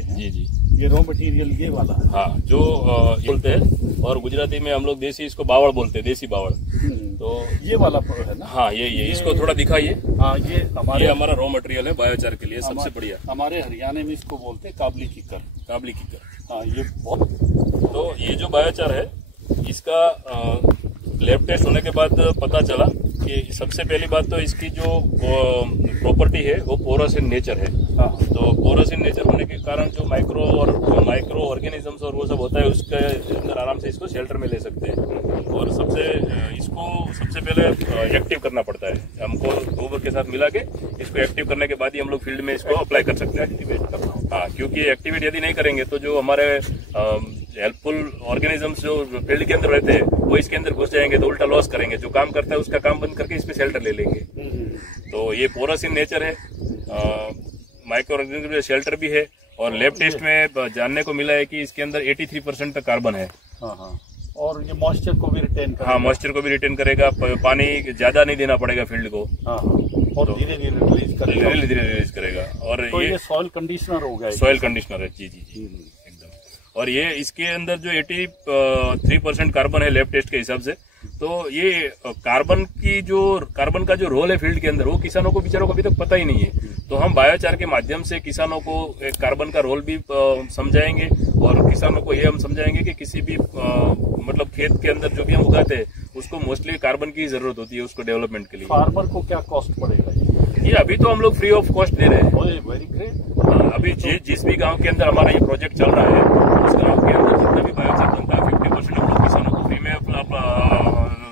जी जी, ये raw material ये वाला है। हाँ, जो बोलते हैं और गुजराती में हम लोग देसी इसको बावड़ बोलते हैं, देसी बावड़। तो ये वाला है ना? हाँ, ये इसको थोड़ा दिखाइए। हाँ, ये हमारा रॉ मटेरियल है बायोचार के लिए सबसे बढ़िया। हमारे हरियाणा में इसको बोलते हैं काबली कीकर। काबली कीकर। हाँ, ये बहुत। तो ये जो बायोचार है इसका लैब टेस्ट होने के बाद पता चला कि सबसे पहली बात तो इसकी जो प्रॉपर्टी है वो पोरस इन नेचर है। हाँ। तो पोरस इन नेचर होने के कारण जो माइक्रो ऑर्गेनिजम्स और वो सब होता है उसके अंदर आराम से इसको शेल्टर में ले सकते हैं। और इसको सबसे पहले एक्टिव करना पड़ता है। हमको गोबर के साथ मिला के इसको एक्टिव करने के बाद ही हम लोग फील्ड में इसको अप्लाई कर सकते हैं। एक्टिवेट करना। हाँ, क्योंकि एक्टिवेट यदि नहीं करेंगे तो जो हमारे हेल्पफुल ऑर्गेनिजम्स जो फील्ड के अंदर रहते हैं वो इसके अंदर घुस जाएंगे तो उल्टा लॉस करेंगे। जो काम करता है उसका काम बंद करके इस पे शेल्टर ले लेंगे। तो ये पोरस इन नेचर है, माइक्रो ऑर्गेनिज्म शेल्टर भी है। और लैब टेस्ट में जानने को मिला है कि इसके अंदर 83% तक कार्बन है। हाँ हाँ। और ये मॉइस्चर को भी रिटेन करेगा। हाँ, मॉइस्चर को भी रिटेन करेगा। पानी ज्यादा नहीं देना पड़ेगा फील्ड को। हाँ हाँ। और धीरे धीरे रिलीज करेगा। धीरे धीरे रिलीज करेगा। और तो ये सॉइल कंडीशनर हो गया। सॉइल कंडीशनर है। जी जी जी, एकदम। और ये इसके अंदर जो 83% कार्बन है लैब टेस्ट के हिसाब से, तो ये कार्बन का जो रोल है फील्ड के अंदर वो किसानों को बेचारों को अभी तक पता ही नहीं है। तो हम बायोचार के माध्यम से किसानों को एक कार्बन का रोल भी समझाएंगे और किसानों को ये हम समझाएंगे कि किसी भी मतलब खेत के अंदर जो भी हम उगाते हैं उसको मोस्टली कार्बन की जरूरत होती है उसको डेवलपमेंट के लिए। फार्मर को क्या कॉस्ट पड़ेगा ये अभी तो हम लोग फ्री ऑफ कॉस्ट दे रहे हैं। Very great. अभी जिस भी गांव के अंदर हमारा ये प्रोजेक्ट चल रहा है उस गांव के अंदर जितना भी बायोचार बनता है 50% हम लोग किसानों को फ्री में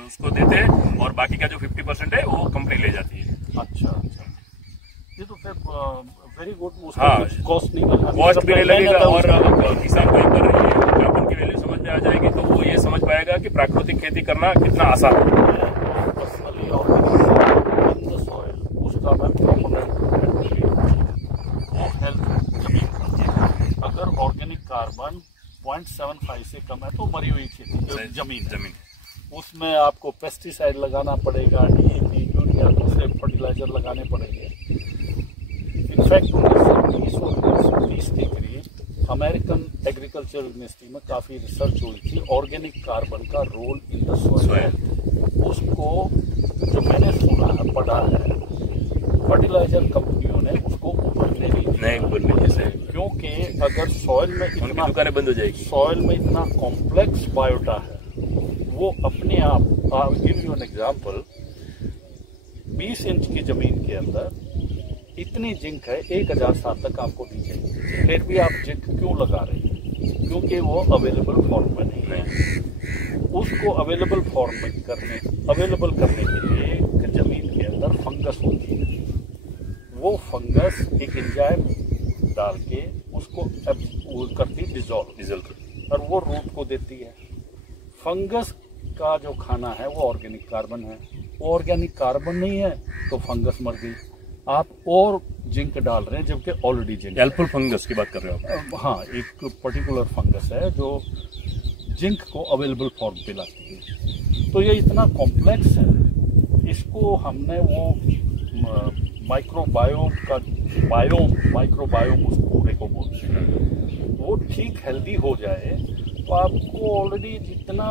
उसको देते हैं और बाकी का जो 50% है वो कंपनी ले जाती है। अच्छा, ये तो फिर वेरी गुड। हाँ, कॉस्ट नहीं लगेगा। कॉस्ट भी नहीं लगेगा और किसान को एक बार कार्बन की वैल्यू समझ में आ जाएगी तो वो ये समझ पाएगा कि प्राकृतिक खेती करना कितना आसान है। पर्सनली सॉइल उसका मैं अगर ऑर्गेनिक कार्बन 0.75 से कम है तो मरी हुई खेती जमीन उसमें आपको पेस्टिसाइड लगाना पड़ेगा, DAP, यूरिया, दूसरे फर्टिलाइजर लगाने पड़ेंगे। इनफैक्ट 1920 के करीब अमेरिकन एग्रीकल्चर यूनिवर्सिटी में काफी रिसर्च हुई थी ऑर्गेनिक कार्बन का रोल इन द सॉइल। उसको जो मैंने सुना है पढ़ा है फर्टिलाइजर कंपनियों ने उसको उभरने नहीं जैसे, क्योंकि अगर सॉइल में इतना दुकानें बंद हो जाएगी। सॉइल में इतना कॉम्प्लेक्स बायोटा है वो अपने आप। Give you an example, 20 inch की जमीन के अंदर इतनी जिंक है 1000 साल तक आपको दी जाएगी। फिर भी आप जिंक क्यों लगा रहे हैं? क्योंकि वो अवेलेबल फॉर्म में नहीं है। उसको अवेलेबल करने के लिए जमीन के अंदर फंगस होती है। वो फंगस एक एंजाइम डाल के उसको करती डिजोल्व और वो रूट को देती है। फंगस का जो खाना है वो ऑर्गेनिक कार्बन है। वो ऑर्गेनिक कार्बन नहीं है तो फंगस मर गई। आप और जिंक डाल रहे हैं जबकि ऑलरेडी जिंक। हेल्पफुल फंगस की बात कर रहे हो आप? हाँ, एक पर्टिकुलर फंगस है जो जिंक को अवेलेबल फॉर्म पे लाती है। तो ये इतना कॉम्प्लेक्स है, इसको हमने वो माइक्रोबायोम उस पूरे को बोलते हैं। वो ठीक हेल्दी हो जाए तो आपको ऑलरेडी जितना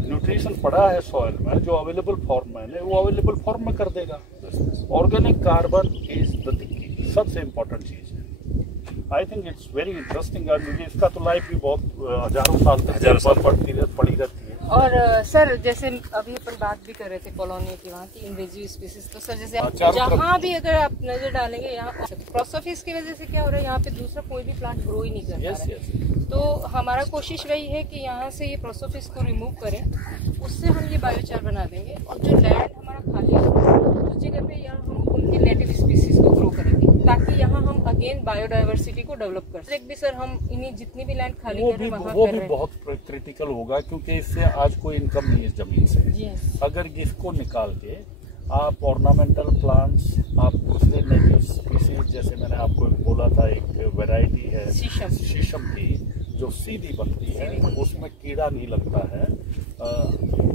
न्यूट्रिशन पड़ा है सॉइल में जो अवेलेबल फॉर्म में है वो अवेलेबल फॉर्म में कर देगा। ऑर्गेनिक कार्बन इज द सबसे इम्पोर्टेंट चीज है। I think it's very interesting. और मुझे इसका तो लाइफ भी बहुत हजारों साल पड़ी रहती है। और सर जैसे अभी अपन बात भी कर रहे थे कॉलोनी की, वहाँ की इन्वेजिव स्पीसीज, तो सर जैसे जहाँ भी अगर आप नजर डालेंगे यहाँ प्रोसोफिस की वजह से क्या हो रहा है, यहाँ पे दूसरा कोई भी प्लांट ग्रो ही नहीं कर रहा है। तो हमारा कोशिश वही है कि यहाँ से ये प्रोसोफिस को रिमूव करें, उससे हम ये बायोचार बना देंगे और जो लैंड हमारा खाली है उस जगह पे यहाँ हम उनके नेटिव स्पीसीज को ग्रो करेंगे ताकि यहाँ हम अगेन बायोडाइवर्सिटी को डेवलप कर सकें। भी सर हम इन्हीं जितनी भी लैंड खाली कर रहे हैं वहाँ वो भी बहुत क्रिटिकल होगा क्योंकि इससे आज कोई इनकम नहीं है जमीन से। अगर इसको निकाल के आप ऑर्नामेंटल प्लांट्स, आप दूसरे नेटिव स्पीसीज जैसे मैंने आपको बोला था एक वैरायटी है शीशम की जो सीधी बनती है, उसमें कीड़ा नहीं लगता है,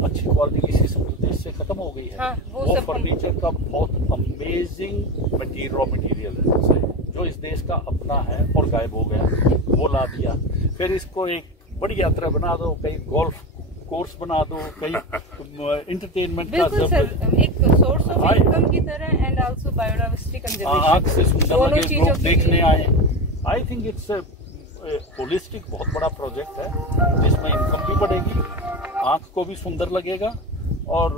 अच्छी क्वालिटी की शीशम देश से खत्म हो गई है। हाँ, वो फर्नीचर का बहुत अमेजिंग रॉ मटेरियल है। जो इस देश का अपना है और गायब हो गया वो ला दिया। फिर इसको एक बड़ी यात्रा बना दो, कहीं गोल्फ कोर्स बना दो, कहीं एंटरटेनमेंट का बिल्कुल सर, एक सोर्स ऑफ इनकम की तरह एंड आल्सो बायोडाइवर्सिटी कंजर्वेशन, आँख से सुंदर लगे लोग देखने आए। आई थिंक इट्स होलिस्टिक बहुत बड़ा प्रोजेक्ट है जिसमें इनकम भी बढ़ेगी, आँख को भी सुंदर लगेगा और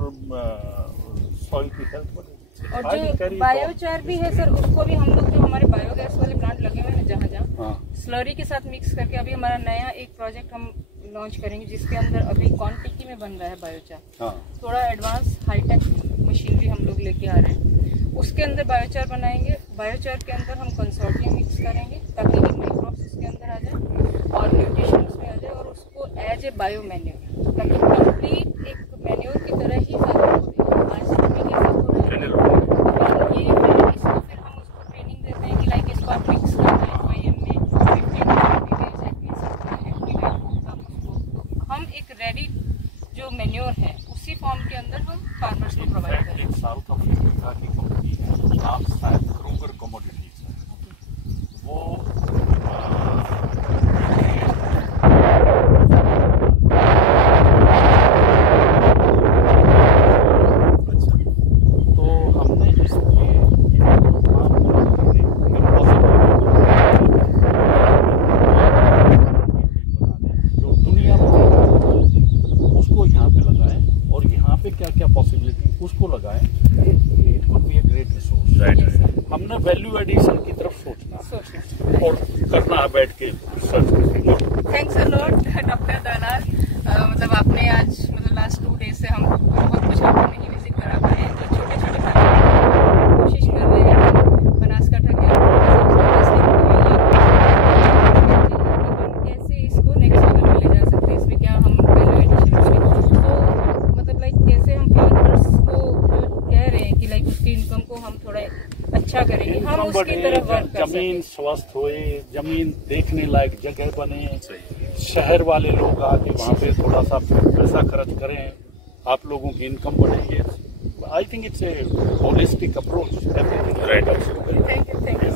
सॉइल की हेल्थ बढ़ेगी। और जो बायोचार भी है सर, उसको भी हम लोग जो हमारे बायोगैस वाले प्लांट लगे हुए हैं जहाँ जहाँ स्लरी के साथ मिक्स करके अभी हमारा नया एक प्रोजेक्ट हम लॉन्च करेंगे जिसके अंदर अभी क्वांटिटी में बन रहा है बायोचार। थोड़ा एडवांस हाईटेक मशीनरी हम लोग लेके आ रहे हैं, उसके अंदर बायोचार बनाएंगे। बायोचार के अंदर हम कंसोर्टियम मिक्स करेंगे ताकि माइक्रोब्स उसके अंदर आ जाए और न्यूट्रिशन उसमें आ जाए और उसको एज ए बायो मैन्योर, ताकि कंप्लीट एक मैन्योर की तरह ही फॉर्म हो रही है। और ये है, इसको फिर हम उसको ट्रेनिंग देते हैं कि लाइक इसको आप मिक्स करना है OIM में 15 हम एक रेडी जो मैन्योर है उसी फॉर्म के अंदर हम फार्मर्स को प्रोवाइड करें। साउथ अफ्रीका की कंपनी है, आप शायद क्रूगर कमोडिटीज है, वो तो हमने इसलिए जो दुनिया में उसको यहाँ पे लगाएं और यहाँ पे क्या क्या पॉसिबिलिटी उसको लगाएं। It would be a great resource. Right. हमने वैल्यू एडिशन की तरफ सोचना और करना है बैठ के सर्च करके। थैंक्स अ लॉट डॉक्टर दलाल, मतलब आपने आज मतलब लास्ट 2 डेज से हम बहुत कुछ आपको नहीं विजिट करा पाए हैं, तो छोटे छोटे कोशिश कर रहे हैं बनासकांठा के कैसे इसको नेक्स्ट लेवल पे ले जा सकते हैं, इसमें क्या हम वैल्यू एडिशन करें। तो मतलब लाइक कैसे हम फार्मर्स को जो कह रहे हैं कि लाइक उसकी इनकम को हम थोड़ा अच्छा करेंगे, हम उसकी तरफ वर्क कर जमीन स्वस्थ होए, जमीन देखने लायक जगह बने, शहर वाले लोग आके वहाँ पे थोड़ा सा पैसा खर्च करें, आप लोगों की इनकम बढ़ेगी। I think it's a holistic approach. Right. Thank you.